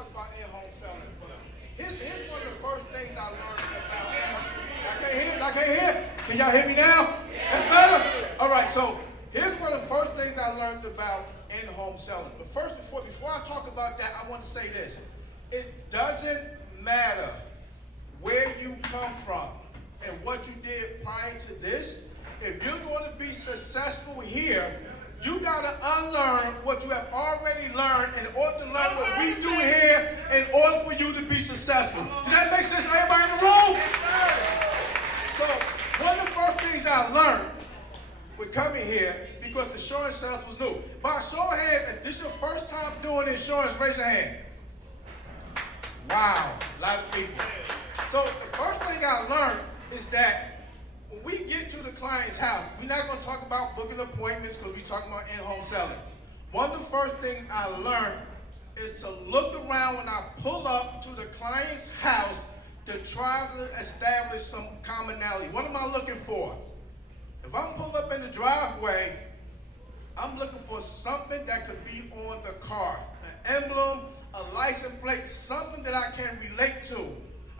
talk about in-home selling. But here's one of the first things I learned about in-home. Y'all can't hear? Can y'all hear me now? That's better? All right, so here's one of the first things I learned about in-home selling. But first, before I talk about that, I want to say this. It doesn't matter where you come from and what you did prior to this. If you're going to be successful here, you got to unlearn what you have already learned in order to learn what we do here in order for you to be successful. Does that make sense to everybody in the room? Yes, sir. So one of the first things I learned with coming here, because insurance sales was new. By show of hands, if this is your first time doing insurance, raise your hand. Wow, a lot of people. So the first thing I learned is that when we get to the client's house, we're not going to talk about booking appointments because we're talking about in-home selling. One of the first things I learned is to look around when I pull up to the client's house to try to establish some commonality. What am I looking for? If I'm pulling up in the driveway, I'm looking for something that could be on the car. An emblem, a license plate, something that I can relate to.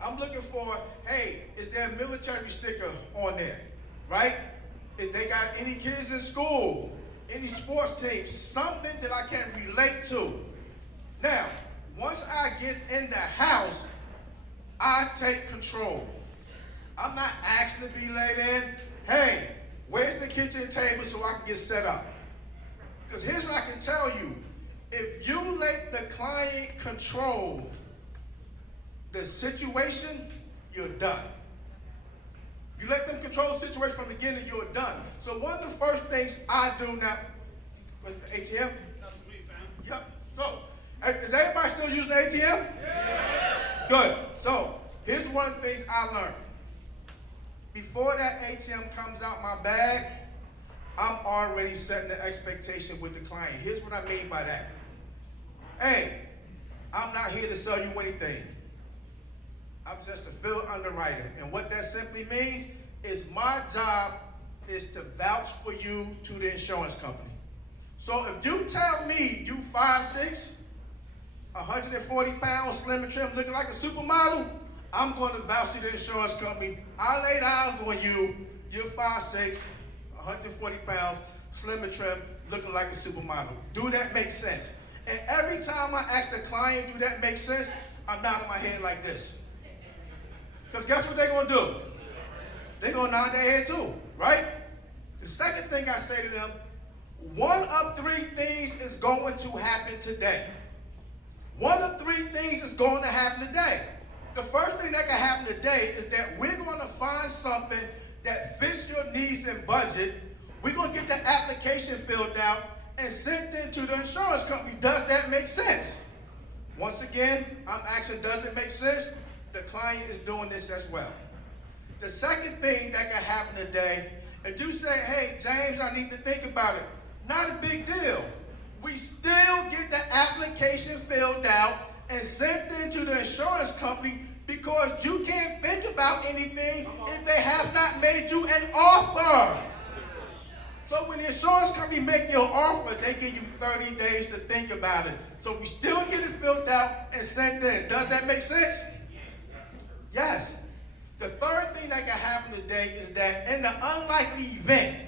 I'm looking for, hey, is there a military sticker on there, right? If they got any kids in school, any sports teams, something that I can relate to. Now, once I get in the house, I take control. I'm not asking to be laid in. Hey, where's the kitchen table so I can get set up? Because here's what I can tell you. If you let the client control the situation, you're done. You let them control the situation from the beginning, you're done. So one of the first things I do now, was the ATM? Yep. So, is everybody still using the ATM? Yeah. Good. So, here's one of the things I learned. Before that ATM comes out my bag, I'm already setting the expectation with the client. Here's what I mean by that. Hey, I'm not here to sell you anything. I'm just a field underwriter. And what that simply means is my job is to vouch for you to the insurance company. So if you tell me you 5'6", 140 pounds, slim and trim, looking like a supermodel, I'm going to vouch to the insurance company. I laid eyes on you. You're 5'6", 140 pounds, slim and trim, looking like a supermodel. Do that make sense? And every time I ask the client, do that make sense? I'm nodding my head like this. Because guess what they're going to do? They're going to nod their head too, right? The second thing I say to them, one of three things is going to happen today. One of three things is going to happen today. The first thing that can happen today is that we're going to find something that fits your needs and budget. We're going to get the application filled out and sent into the insurance company. Does that make sense? Once again, I'm asking, does it make sense? The client is doing this as well. The second thing that can happen today, if you say, hey, James, I need to think about it, not a big deal. We still get the application filled out and sent into the insurance company because you can't think about anything if they have not made you an offer. So when the insurance company make you an offer, they give you 30 days to think about it. So we still get it filled out and sent in. Does that make sense? Yes. The third thing that can happen today is that in the unlikely event,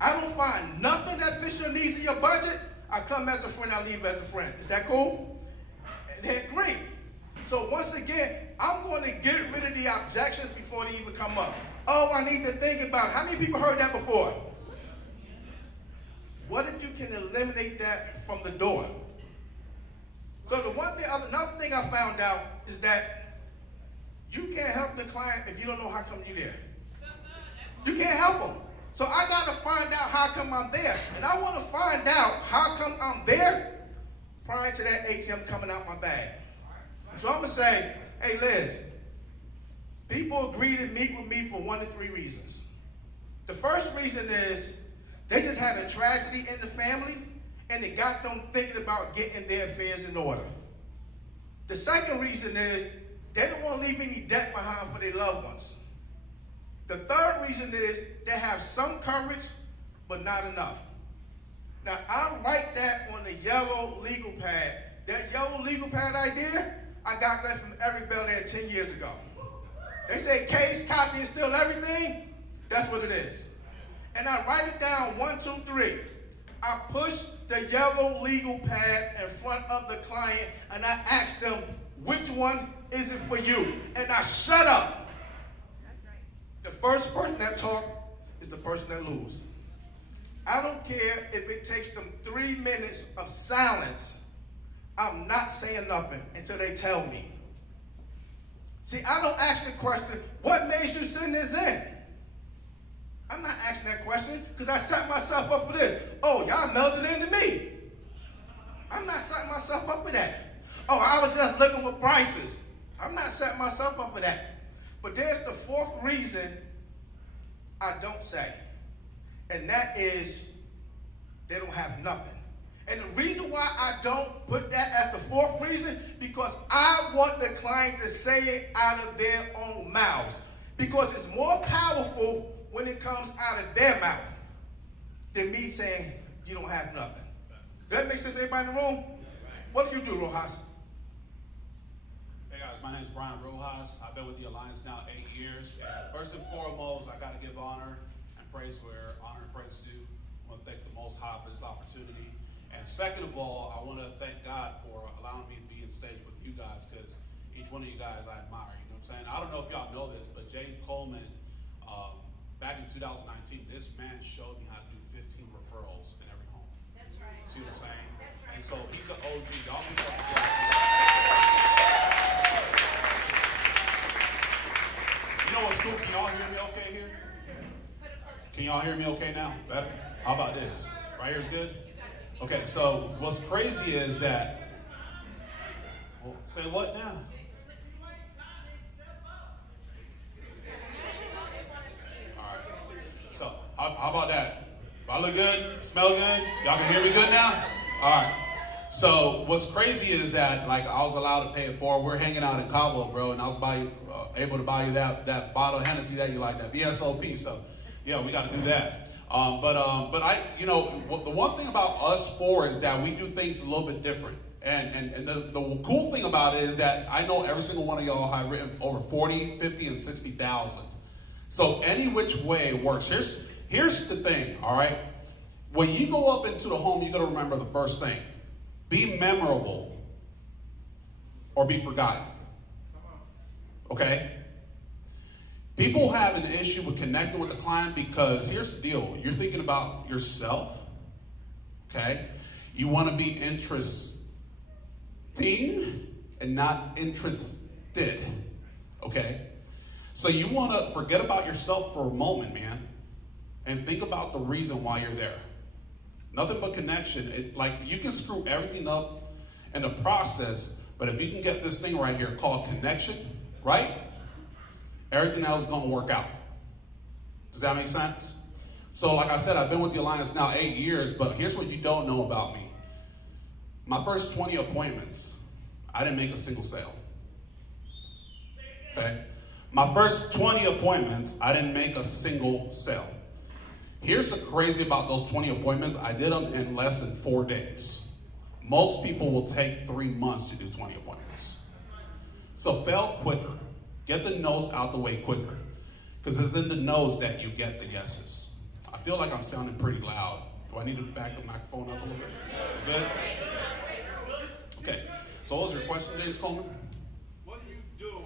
I don't find nothing that fits your needs in your budget, I come as a friend, I leave as a friend. Is that cool? And they agree. So once again, I'm going to get rid of the objections before they even come up. Oh, I need to think about it. How many people heard that before? What if you can eliminate that from the door? So another thing I found out is that you can't help the client if you don't know how come you're there. You can't help them. So I got to find out how come I'm there. And I want to find out how come I'm there prior to that ATM coming out my bag. So I'm going to say, hey, Liz, people agree to meet with me for 1 to 3 reasons. The first reason is they just had a tragedy in the family and it got them thinking about getting their affairs in order. The second reason is they don't want to leave any debt behind for their loved ones. The third reason is they have some coverage, but not enough. Now, I write that on the yellow legal pad That yellow legal pad idea, I got that from Every Bel Air 10 years ago. They say case, copy, and steal everything. That's what it is. And I write it down 1, 2, 3. I push the yellow legal pad in front of the client and I ask them, which one is it for you? And I shut up. That's right. The first person that talks is the person that loses. I don't care if it takes them 3 minutes of silence. I'm not saying nothing until they tell me. See, I don't ask the question, what made you send this in? I'm not asking that question because I set myself up for this. Oh, y'all mailed it into me. I'm not setting myself up for that. Oh, I was just looking for prices. I'm not setting myself up for that. But there's the fourth reason I don't say. And that is they don't have nothing. And the reason why I don't put that as the fourth reason, because I want the client to say it out of their own mouths. Because it's more powerful when it comes out of their mouth than me saying, you don't have nothing. Does that make sense to everybody in the room? What do you do, Rojas? Hey guys, my name is Brian Rojas. I've been with the Alliance now 8 years. And first and foremost, I got to give honor and praise where honor and praise is due. I want to thank the Most High for this opportunity. And second of all, I want to thank God for allowing me to be in stage with you guys, because each one of you guys I admire. You know what I'm saying? I don't know if y'all know this, but Jay Coleman, back in 2019, this man showed me how to do 15 referrals in every home. That's right. See what I'm saying? That's right. And so he's an OG. Y'all be You know what's cool? Can y'all hear me okay here? Can y'all hear me okay now? Better? How about this? Right here is good? Okay, so what's crazy is that, well, say what now? All right. So how about that? Do I look good? Smell good? Y'all can hear me good now? All right. So what's crazy is that, like, I was allowed to pay it forward. We're hanging out in Cabo, bro, and I was able to buy you that bottle of Hennessy that you like, that VSOP. So yeah, we got to do that. But I, you know, the one thing about us four is that we do things a little bit different. And the cool thing about it is that I know every single one of y'all have written over 40, 50, and 60,000. So any which way it works. Here's the thing, all right? When you go up into the home, you got to remember the first thing. Be memorable or be forgotten. Okay? People have an issue with connecting with the client because here's the deal. You're thinking about yourself, okay? You want to be interesting and not interested, okay? So you want to forget about yourself for a moment, man, and think about the reason why you're there. Nothing but connection. Like, you can screw everything up in the process, but if you can get this thing right here called connection, right? Everything else is going to work out. Does that make sense? So like I said, I've been with the Alliance now 8 years, but here's what you don't know about me. My first 20 appointments, I didn't make a single sale. Okay? My first 20 appointments, I didn't make a single sale. Here's the crazy about those 20 appointments. I did them in less than 4 days. Most people will take 3 months to do 20 appointments. So fail quicker. Get the no's out the way quicker. Because it's in the no's that you get the yeses. I feel like I'm sounding pretty loud. Do I need to back the microphone up a little bit? Good? Okay. So what was your question, James Coleman? What do you do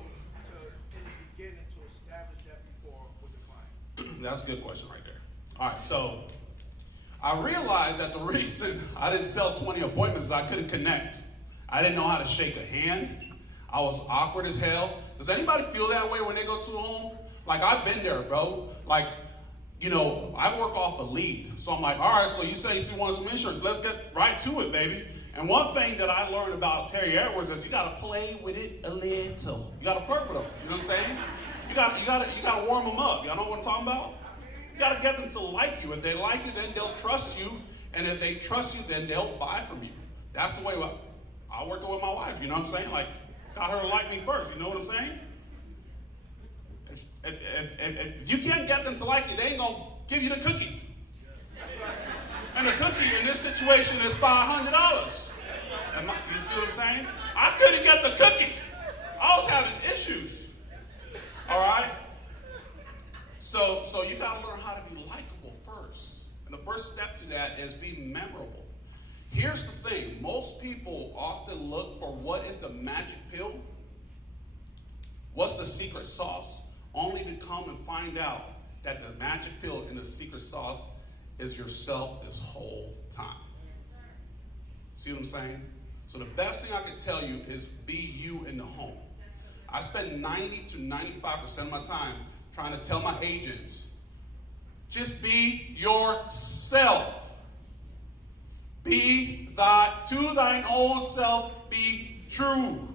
in the beginning to establish that rapport with the client? That's a good question right there. All right, so I realized that the reason I didn't sell 20 appointments is I couldn't connect. I didn't know how to shake a hand. I was awkward as hell. Does anybody feel that way when they go to a home? Like, I've been there, bro. Like, you know, I work off a lead. So I'm like, all right, so you say you want some insurance. Let's get right to it, baby. And one thing that I learned about Terry Edwards is you got to play with it a little. You got to flirt with them. You know what I'm saying? You got to warm them up. Y'all know what I'm talking about? You got to get them to like you. If they like you, then they'll trust you. And if they trust you, then they'll buy from you. That's the way I work with my wife. You know what I'm saying? Like, got her to like me first. You know what I'm saying? If you can't get them to like you, they ain't going to give you the cookie. And the cookie in this situation is $500. You see what I'm saying? I couldn't get the cookie. I was having issues. All right? So you got to learn how to be likable first. And the first step to that is be memorable. Here's the thing. Most people often look for what is the magic pill, what's the secret sauce, only to come and find out that the magic pill in the secret sauce is yourself this whole time. See what I'm saying? So the best thing I can tell you is be you in the home. I spend 90 to 95% of my time trying to tell my agents, just be yourself. Be to thine own self be true.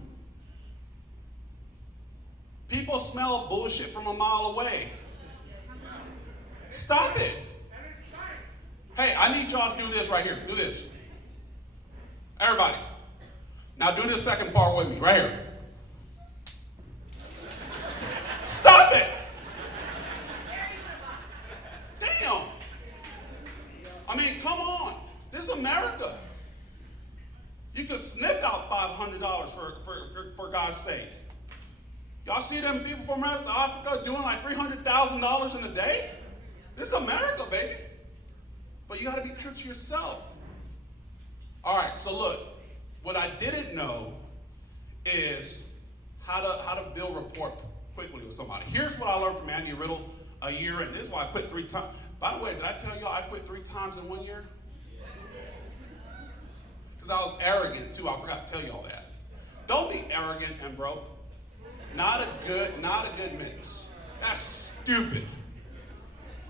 People smell bullshit from a mile away. Stop it. Hey, I need y'all to do this right here. Do this. Everybody. Now do this second part with me, right here. Stop it. Damn. I mean, come on. This is America. You could sniff out $500 for God's sake. Y'all see them people from Africa doing like $300,000 in a day? This is America, baby. But you got to be true to yourself. All right, so look, what I didn't know is how to build rapport quickly with somebody. Here's what I learned from Andy Riddle a year in. This is why I quit 3 times. By the way, did I tell y'all I quit 3 times in 1 year? Because I was arrogant too. I forgot to tell y'all that. Don't be arrogant and broke. Not a good mix. That's stupid.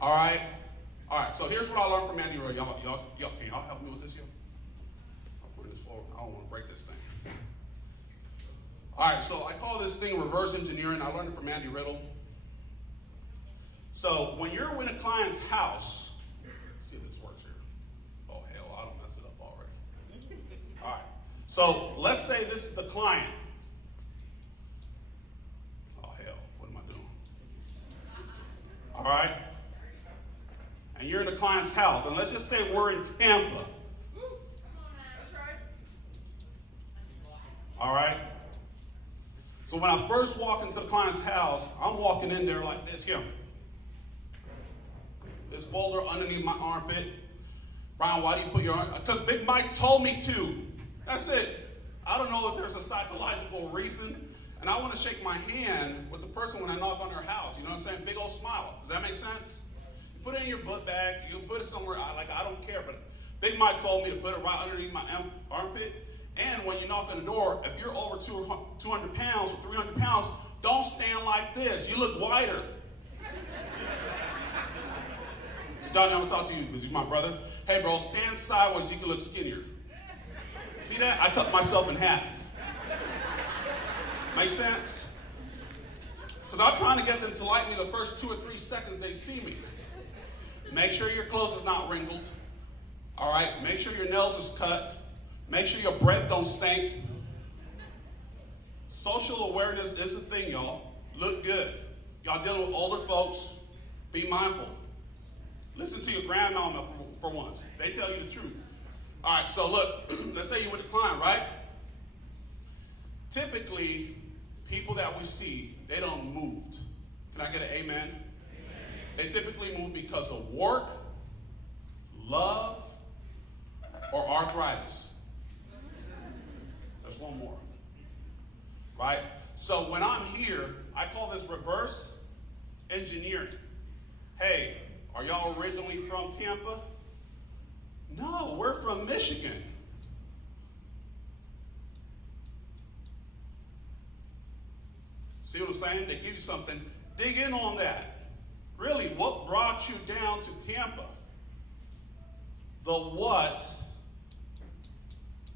All right? All right, so here's what I learned from Andy Riddle. Y'all, can y'all help me with this here? I'll put this forward. I don't want to break this thing. All right, so I call this thing reverse engineering. I learned it from Andy Riddle. So when you're in a client's house, let's see if this works here. Oh, hell, I don't mess it up already. All right, so let's say this is the client. Oh, hell, what am I doing? All right, and you're in a client's house, and let's just say we're in Tampa. All right. So when I first walk into the client's house, I'm walking in there like this here. This folder underneath my armpit. Brian, why do you put your arm? Because Big Mike told me to. That's it. I don't know if there's a psychological reason. And I want to shake my hand with the person when I knock on their house. You know what I'm saying? Big old smile. Does that make sense? You put it in your book bag. You put it somewhere. I don't care. But Big Mike told me to put it right underneath my armpit. And when you knock on the door, if you're over 200 pounds or 300 pounds, don't stand like this. You look wider. So Johnny, I'm going to talk to you because you're my brother. Hey, bro, stand sideways so you can look skinnier. See that? I cut myself in half. Make sense? Because I'm trying to get them to like me the first 2 or 3 seconds they see me. Make sure your clothes is not wrinkled. All right? Make sure your nails is cut. Make sure your breath don't stink. Social awareness is a thing, y'all. Look good. Y'all dealing with older folks. Be mindful. Listen to your grandmama for once. They tell you the truth. All right, so look, let's say you're with a client, right? Typically, people that we see, they don't move. Can I get an amen? Amen? They typically move because of work, love, or arthritis. There's one more, right? So when I'm here, I call this reverse engineering. Hey, are y'all originally from Tampa? No, we're from Michigan. See what I'm saying? They give you something. Dig in on that. Really, what brought you down to Tampa? The what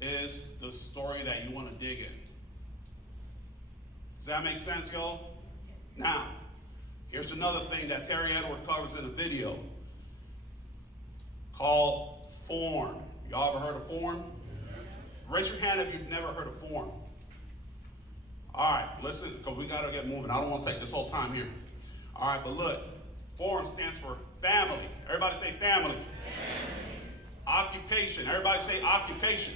is the story that you want to dig in. Does that make sense, y'all? Now, here's another thing that Terry Edward covers in a video called form. Y'all ever heard of form? Raise your hand if you've never heard of form. All right, listen, because we got to get moving. I don't want to take this whole time here. All right, but look, form stands for family. Everybody say family. Family. Occupation. Everybody say occupation.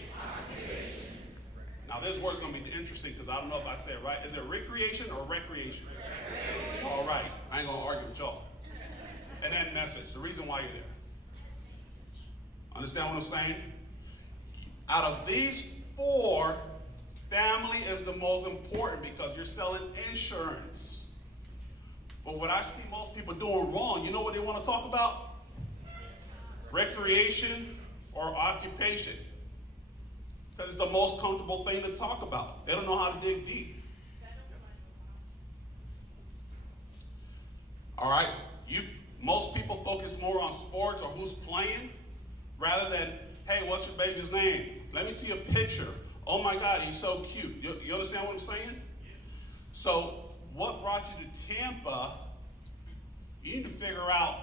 Now this word's going to be interesting because I don't know if I say it right. Is it recreation or recreation? All right. I ain't going to argue with y'all. And then message, the reason why you're there. Understand what I'm saying? Out of these four, family is the most important because you're selling insurance. But what I see most people doing wrong, you know what they want to talk about? Recreation or occupation. Because it's the most comfortable thing to talk about. They don't know how to dig deep. All right? Most people focus more on sports or who's playing rather than, hey, what's your baby's name? Let me see a picture. Oh my God, he's so cute. You understand what I'm saying? So what brought you to Tampa? You need to figure out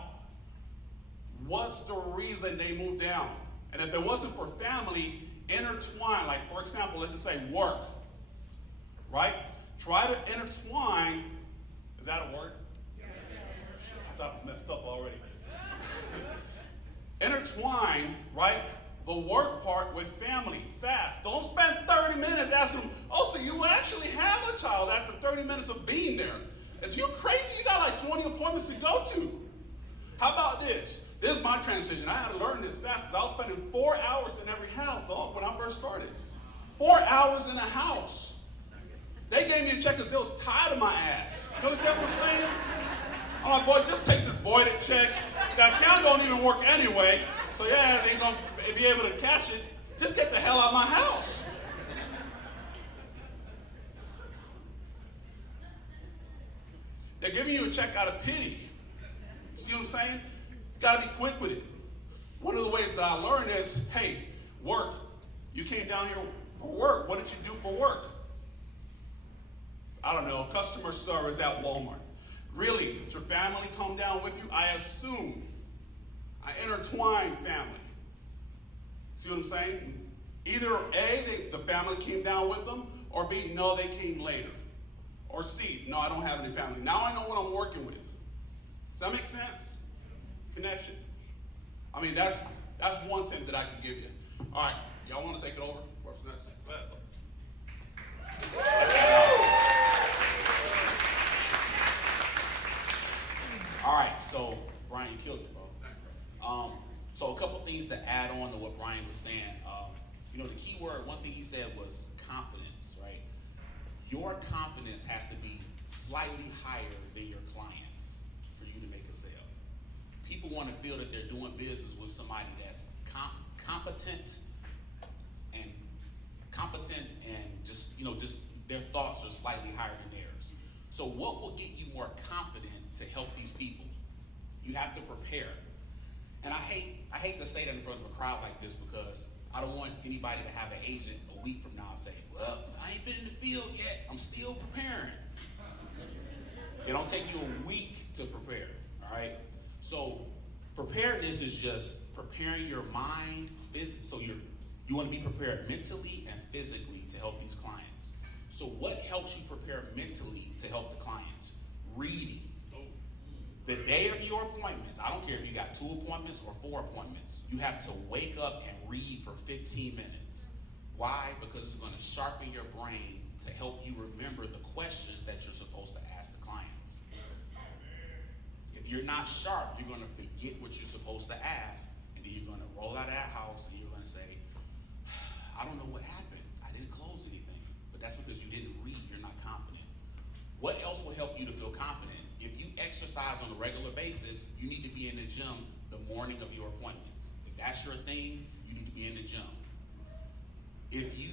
what's the reason they moved down. And if it wasn't for family, intertwine. Like, for example, let's just say work. Right? Try to intertwine. Is that a word? I thought I messed up already. Intertwine, right, the work part with family fast. Don't spend 30 minutes asking them, oh, so you actually have a child after 30 minutes of being there. Is you crazy? You got like 20 appointments to go to. How about this? This is my transition. I had to learn this fast because I was spending 4 hours in every house, dog, when I first started. 4 hours in a house. They gave me a check because they was tired of my ass. You understand what I'm saying? I'm like, boy, just take this voided check. That account don't even work anyway. So yeah, they ain't gonna be able to cash it. Just get the hell out of my house. They're giving you a check out of pity. See what I'm saying? You gotta be quick with it. One of the ways that I learned is, hey, work. You came down here for work. What did you do for work? I don't know, customer service at Walmart. Really, did your family come down with you? I assume. I intertwine family. See what I'm saying? Either A, the family came down with them, or B, no, they came later. Or C, no, I don't have any family. Now I know what I'm working with. Does that make sense? Connection. I mean, that's one tip that I can give you. All right, y'all want to take it over? What's next? All right, so Brian, you killed it, bro. So a couple things to add on to what Brian was saying. The key word, one thing he said was confidence, right? Your confidence has to be slightly higher than your clients for you to make a sale. People want to feel that they're doing business with somebody that's competent and just their thoughts are slightly higher than theirs. So what will get you more confident to help these people? You have to prepare. And I hate to say that in front of a crowd like this because I don't want anybody to have an agent a week from now and say, well, I ain't been in the field yet. I'm still preparing. It don't take you a week to prepare, all right? So preparedness is just preparing your mind, so you want to be prepared mentally and physically to help these clients. So what helps you prepare mentally to help the clients? Reading. The day of your appointments, I don't care if you got 2 appointments or 4 appointments, you have to wake up and read for 15 minutes. Why? Because it's going to sharpen your brain to help you remember the questions that you're supposed to ask the clients. If you're not sharp, you're going to forget what you're supposed to ask, and then you're going to roll out of that house and you're going to say, I don't know what happened. I didn't close anything. But that's because you didn't read. You're not confident. What else will help you to feel confident? If you exercise on a regular basis, you need to be in the gym the morning of your appointments. If that's your thing, you need to be in the gym. If you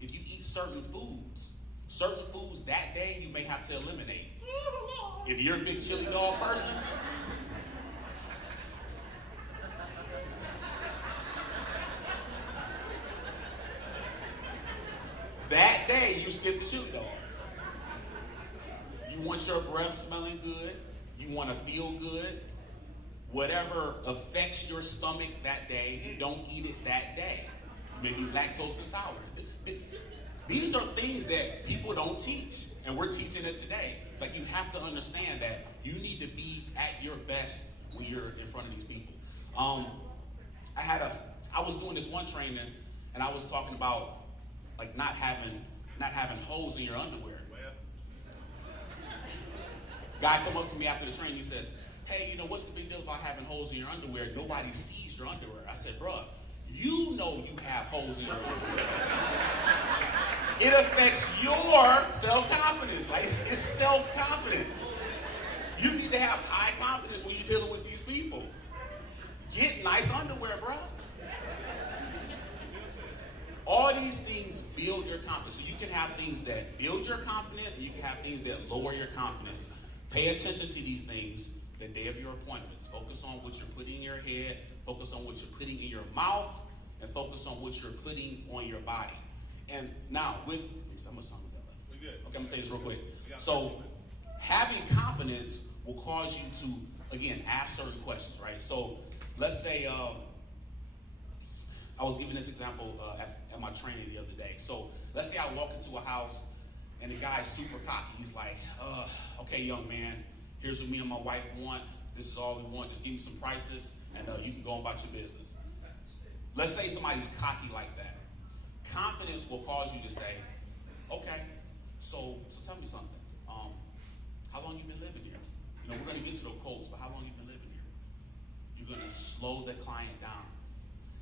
eat certain foods that day you may have to eliminate. If you're a big chili dog person, that day you skip the chili dogs. You want your breath smelling good. You want to feel good. Whatever affects your stomach that day, you don't eat it that day. Maybe lactose intolerant. These are things that people don't teach, and we're teaching it today. Like, you have to understand that you need to be at your best when you're in front of these people. I was doing this one training, and I was talking about like not having holes in your underwear. Guy come up to me after the training, he says, hey, what's the big deal about having holes in your underwear? Nobody sees your underwear. I said, bruh, you know you have holes in your underwear. It affects your self-confidence. Like, it's self-confidence. You need to have high confidence when you're dealing with these people. Get nice underwear, bruh. All these things build your confidence. So you can have things that build your confidence, and you can have things that lower your confidence. Pay attention to these things the day of your appointments. Focus on what you're putting in your head, focus on what you're putting in your mouth, and focus on what you're putting on your body. And now, with so much time with that. Okay, I'm gonna say this real quick. So, having confidence will cause you to, again, ask certain questions, right? So, let's say I was giving this example at my training the other day. So, let's say I walk into a house and the guy's super cocky. He's like, okay, young man, here's what me and my wife want. This is all we want. Just give me some prices, and you can go on about your business. Let's say somebody's cocky like that. Confidence will cause you to say, okay, so tell me something. How long you been living here? We're going to get to the quotes, but how long you been living here? You're going to slow the client down,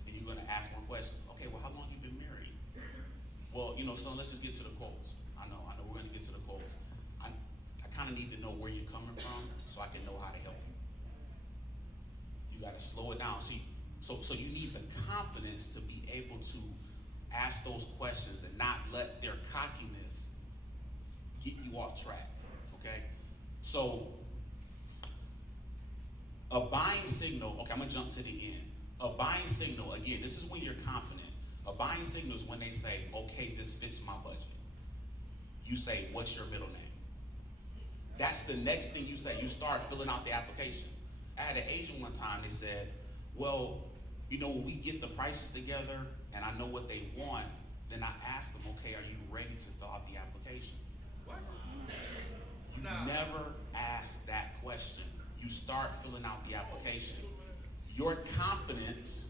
and you're going to ask more questions. Okay, well, how long you been married? Well, son, let's just get to the quotes. I know, we're going to get to the quotes. I kind of need to know where you're coming from so I can know how to help you. You got to slow it down. See, so you need the confidence to be able to ask those questions and not let their cockiness get you off track, okay? So, a buying signal, okay, I'm gonna jump to the end. A buying signal, again, this is when you're confident. A buying signal is when they say, okay, this fits my budget. You say, what's your middle name? That's the next thing you say. You start filling out the application. I had an agent one time, they said, well, when we get the prices together and I know what they want, then I ask them, okay, are you ready to fill out the application? What? You never ask that question. You start filling out the application. Your confidence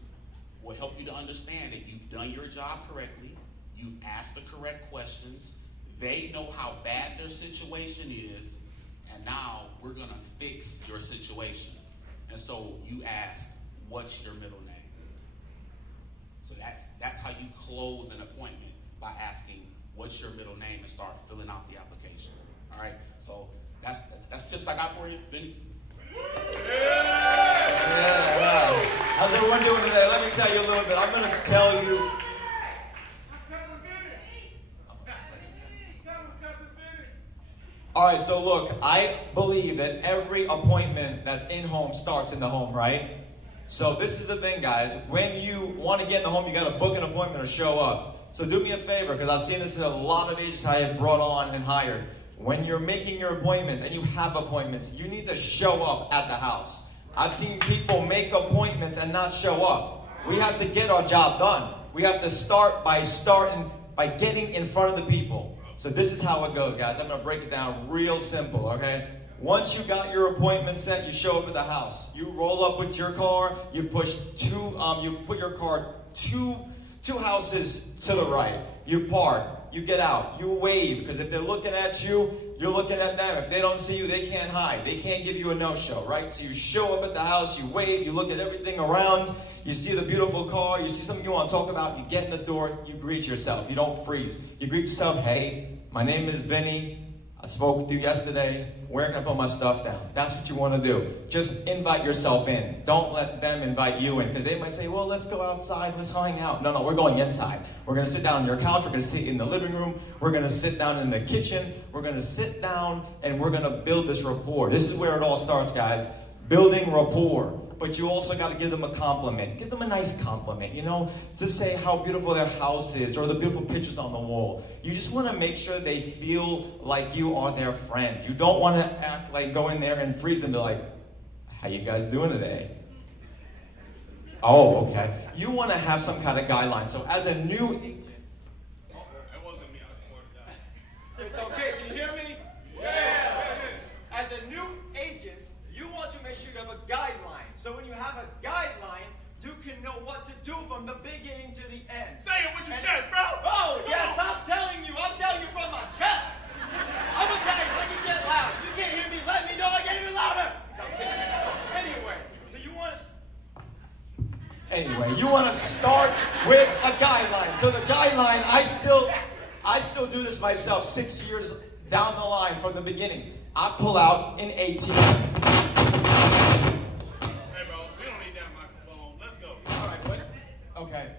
will help you to understand that you've done your job correctly, you've asked the correct questions, they know how bad their situation is, and now we're gonna fix your situation. And so you ask, what's your middle name? So that's how you close an appointment, by asking, what's your middle name, and start filling out the application. All right, so that's tips I got for you, Vinny. Yeah. How's everyone doing today? Let me tell you a little bit. I'm going to tell you. All right, so look, I believe that every appointment that's in home starts in the home, right? So this is the thing, guys. When you want to get in the home, you got to book an appointment or show up. So do me a favor, because I've seen this in a lot of agents I have brought on and hired. When you're making your appointments, and you have appointments, you need to show up at the house. I've seen people make appointments and not show up. We have to get our job done. We have to start by getting in front of the people. So this is how it goes, guys. I'm going to break it down real simple, okay? Once you got your appointment set, you show up at the house. You roll up with your car. You push you put your car two houses to the right. You park. You get out. You wave, because if they're looking at you, you're looking at them. If they don't see you, they can't hide. They can't give you a no-show, right? So you show up at the house. You wave. You look at everything around. You see the beautiful car. You see something you want to talk about. You get in the door. You greet yourself. You don't freeze. You greet yourself. Hey, my name is Vinny. I spoke with you yesterday. Where can I put my stuff down? That's what you want to do. Just invite yourself in. Don't let them invite you in, because they might say, well, let's go outside, let's hang out. No, we're going inside. We're going to sit down on your couch. We're going to sit in the living room. We're going to sit down in the kitchen. We're going to sit down, and we're going to build this rapport. This is where it all starts, guys. Building rapport. But you also got to give them a compliment. Give them a nice compliment, Just say how beautiful their house is, or the beautiful pictures on the wall. You just want to make sure they feel like you are their friend. You don't want to act like go in there and freeze and be like, how you guys doing today? Oh, okay. You want to have some kind of guideline. So as a new agent... Oh, it wasn't me, I swear to God. It's okay. Can you hear me? Yeah. As a new agent, you want to make sure you have a guideline. So when you have a guideline, you can know what to do from the beginning to the end. Say it with your chest, bro. Oh, yes, I want to start with a guideline. So the guideline, I still do this myself 6 years down the line from the beginning. I pull out an ATM. Hey, bro, we don't need that microphone. Let's go. All right, what? Okay.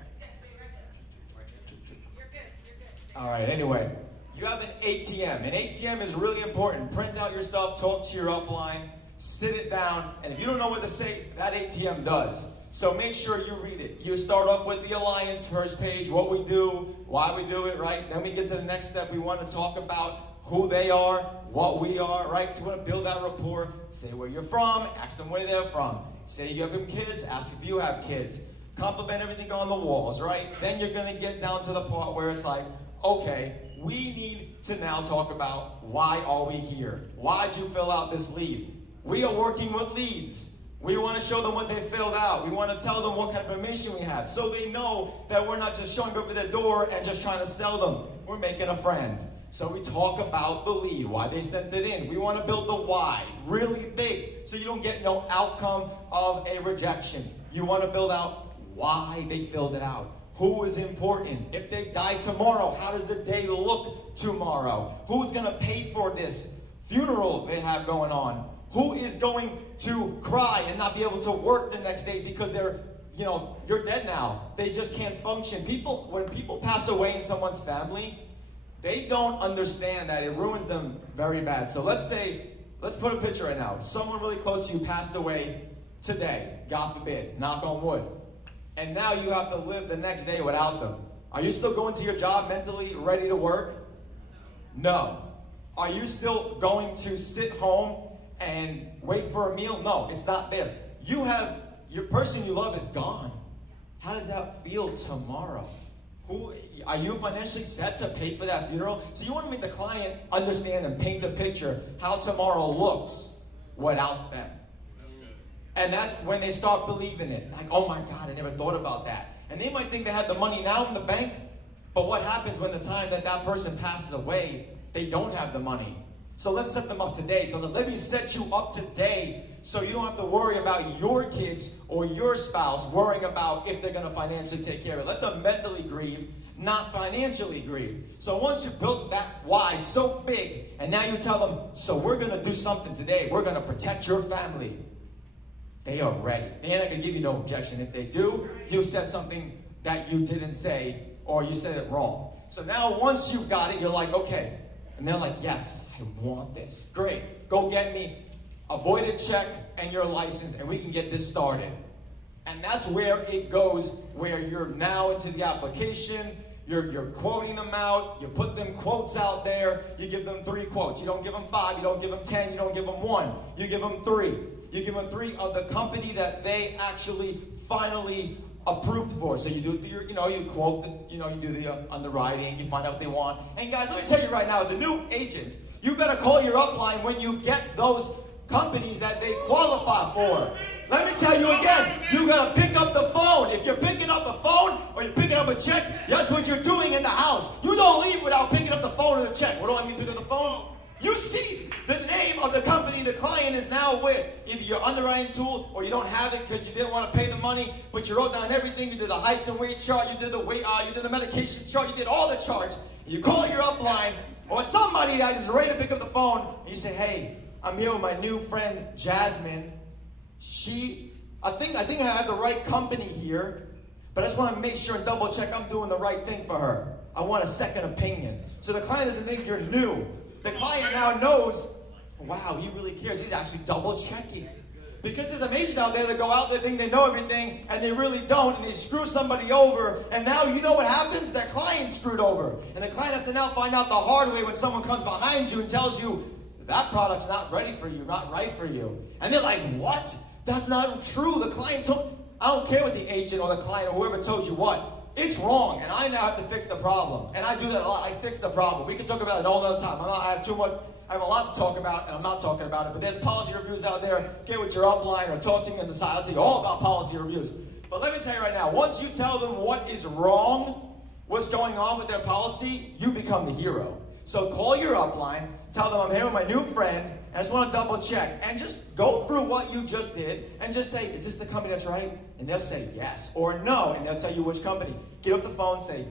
All right, anyway, you have an ATM. An ATM is really important. Print out your stuff, talk to your upline, sit it down, and if you don't know what to say, that ATM does. So make sure you read it. You start off with the alliance, first page, what we do, why we do it, right? Then we get to the next step. We want to talk about who they are, what we are, right? So we want to build that rapport. Say where you're from, ask them where they're from. Say you have kids, ask if you have kids. Compliment everything on the walls, right? Then you're going to get down to the part where it's like, okay, we need to now talk about why are we here? Why'd you fill out this lead? We are working with leads. We want to show them what they filled out. We want to tell them what kind of information we have so they know that we're not just showing up at their door and just trying to sell them. We're making a friend. So we talk about the lead, why they sent it in. We want to build the why really big so you don't get no outcome of a rejection. You want to build out why they filled it out. Who is important? If they die tomorrow, how does the day look tomorrow? Who's going to pay for this funeral they have going on? Who is going to cry and not be able to work the next day because you're dead now. They just can't function. When people pass away in someone's family, they don't understand that it ruins them very bad. So let's put a picture right now. Someone really close to you passed away today, God forbid, knock on wood. And now you have to live the next day without them. Are you still going to your job mentally ready to work? No. Are you still going to sit home and wait for a meal? No, it's not there. Your person you love is gone. How does that feel tomorrow? Are you financially set to pay for that funeral? So you want to make the client understand and paint a picture how tomorrow looks without them. And that's when they start believing it. Like, oh my God, I never thought about that. And they might think they have the money now in the bank, but what happens when the time that person passes away, they don't have the money? So let's set them up today. So let me set you up today so you don't have to worry about your kids or your spouse worrying about if they're going to financially take care of it. Let them mentally grieve, not financially grieve. So once you built that why so big, and now you tell them, so we're going to do something today. We're going to protect your family. They are ready. They're not going to give you no objection. If they do, you said something that you didn't say or you said it wrong. So now once you've got it, you're like, okay. And they're like, yes, I want this. Great. Go get me a voided check and your license, and we can get this started. And that's where it goes, where you're now into the application. You're quoting them out. You put them quotes out there. You give them 3 quotes. You don't give them 5. You don't give them 10. You don't give them 1. You give them 3. You give them 3 of the company that they actually finally approved for. So you do you quote you do the underwriting, you find out what they want. And guys, let me tell you right now, as a new agent, you better call your upline when you get those companies that they qualify for. Let me tell you again, you gotta pick up the phone. If you're picking up the phone or you're picking up a check, that's what you're doing in the house. You don't leave without picking up the phone or the check. What do I mean pick up the phone? You see the name of the company the client is now with. Either your underwriting tool or you don't have it because you didn't want to pay the money, but you wrote down everything. You did the heights and weight chart, you did the weight, you did the medication chart, you did all the charts. You call your upline or somebody that is ready to pick up the phone and you say, hey, I'm here with my new friend Jasmine. I think I have the right company here, but I just want to make sure and double check I'm doing the right thing for her. I want a second opinion. So the client doesn't think you're new. The client now knows, wow, he really cares. He's actually double checking. Because there's some agents out there that go out there, think they know everything, and they really don't, and they screw somebody over, and now you know what happens? That client's screwed over. And the client has to now find out the hard way when someone comes behind you and tells you, that product's not ready for you, not right for you. And they're like, what? That's not true. The client told, I don't care what the agent or the client or whoever told you what. It's wrong, and I now have to fix the problem. And I do that a lot. I fix the problem. We can talk about it all another time. I have a lot to talk about, and I'm not talking about it. But there's policy reviews out there. Get with your upline or talk to me on the side. I'll tell you all about policy reviews. But let me tell you right now, once you tell them what is wrong, what's going on with their policy, you become the hero. So call your upline. Tell them I'm here with my new friend. I just want to double check. And just go through what you just did and just say, is this the company that's right? And they'll say yes or no, and they'll tell you which company. Get off the phone and say,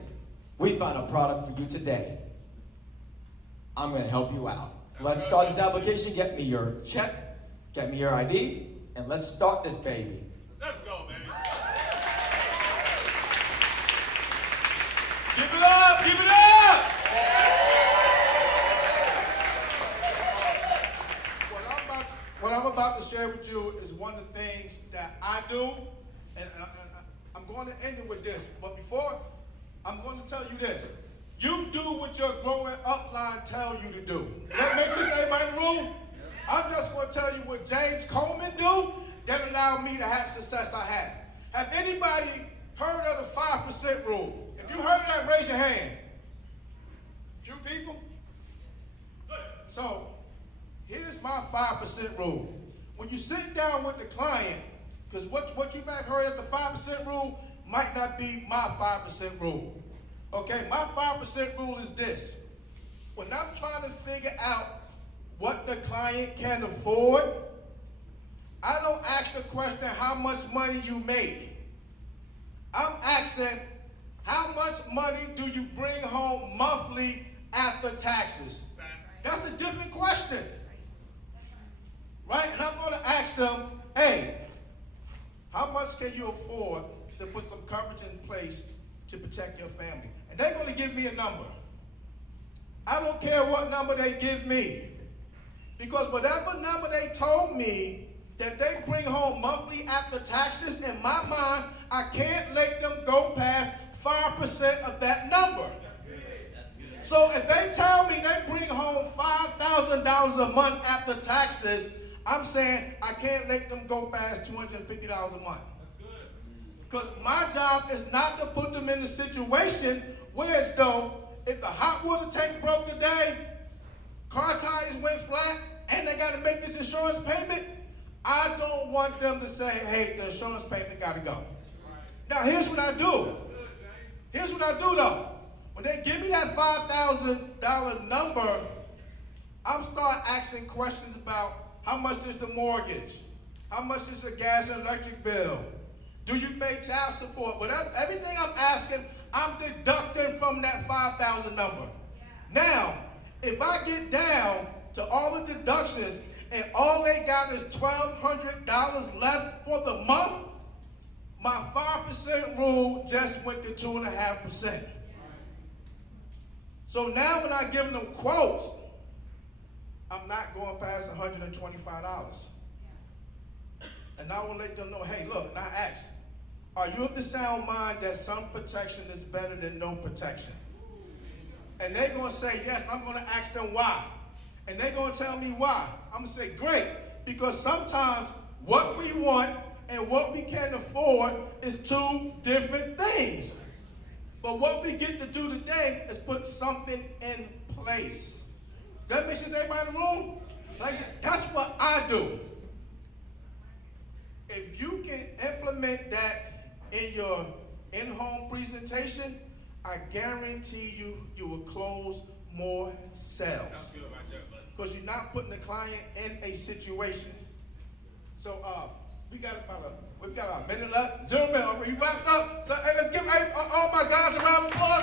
we found a product for you today. I'm going to help you out. Let's start this application. Get me your check, get me your ID, and let's start this baby. Let's go, baby. Keep it up, keep it up! What I'm about to share with you is one of the things that I do, and I'm going to end it with this. But before, I'm going to tell you this. You do what your growing upline tell you to do. That makes sense to everybody in the room? I'm just going to tell you what James Coleman do that allowed me to have the success I had. Have anybody heard of the 5% rule? If you heard of that, raise your hand. Few people? So, here's my 5% rule. When you sit down with the client, because what you might have heard as the 5% rule might not be my 5% rule. Okay, my 5% rule is this. When I'm trying to figure out what the client can afford, I don't ask the question, how much money you make. I'm asking, how much money do you bring home monthly after taxes? That's a different question. Right? And I'm going to ask them, hey, how much can you afford to put some coverage in place to protect your family? And they're going to give me a number. I don't care what number they give me. Because whatever number they told me that they bring home monthly after taxes, in my mind, I can't let them go past 5% of that number. So if they tell me they bring home $5,000 a month after taxes, I'm saying I can't let them go past $250 a month. Because my job is not to put them in a situation where as though if the hot water tank broke today, car tires went flat, and they got to make this insurance payment, I don't want them to say, hey, the insurance payment got to go. Now, here's what I do. Here's what I do, though. When they give me that $5,000 number, I'm start asking questions about how much is the mortgage? How much is the gas and electric bill? Do you pay child support? But everything I'm asking, I'm deducting from that $5,000 number. Now, if I get down to all the deductions and all they got is $1,200 left for the month, my 5% rule just went to 2.5%. So now when I give them quotes, I'm not going past $125. And I will let them know, hey, look, now ask, are you of the sound mind that some protection is better than no protection? And they're going to say yes, and I'm going to ask them why. And they're going to tell me why. I'm going to say, great, because sometimes what we want and what we can afford is two different things. But what we get to do today is put something in place. Does that make sense to everybody in the room? Like I said, that's what I do. If you can implement that in your in-home presentation, I guarantee you will close more sales. That's good right there, buddy. Because you're not putting the client in a situation. So we got a minute left. 0 minutes. Are we wrapped up? So hey, let's give all my guys a round of applause.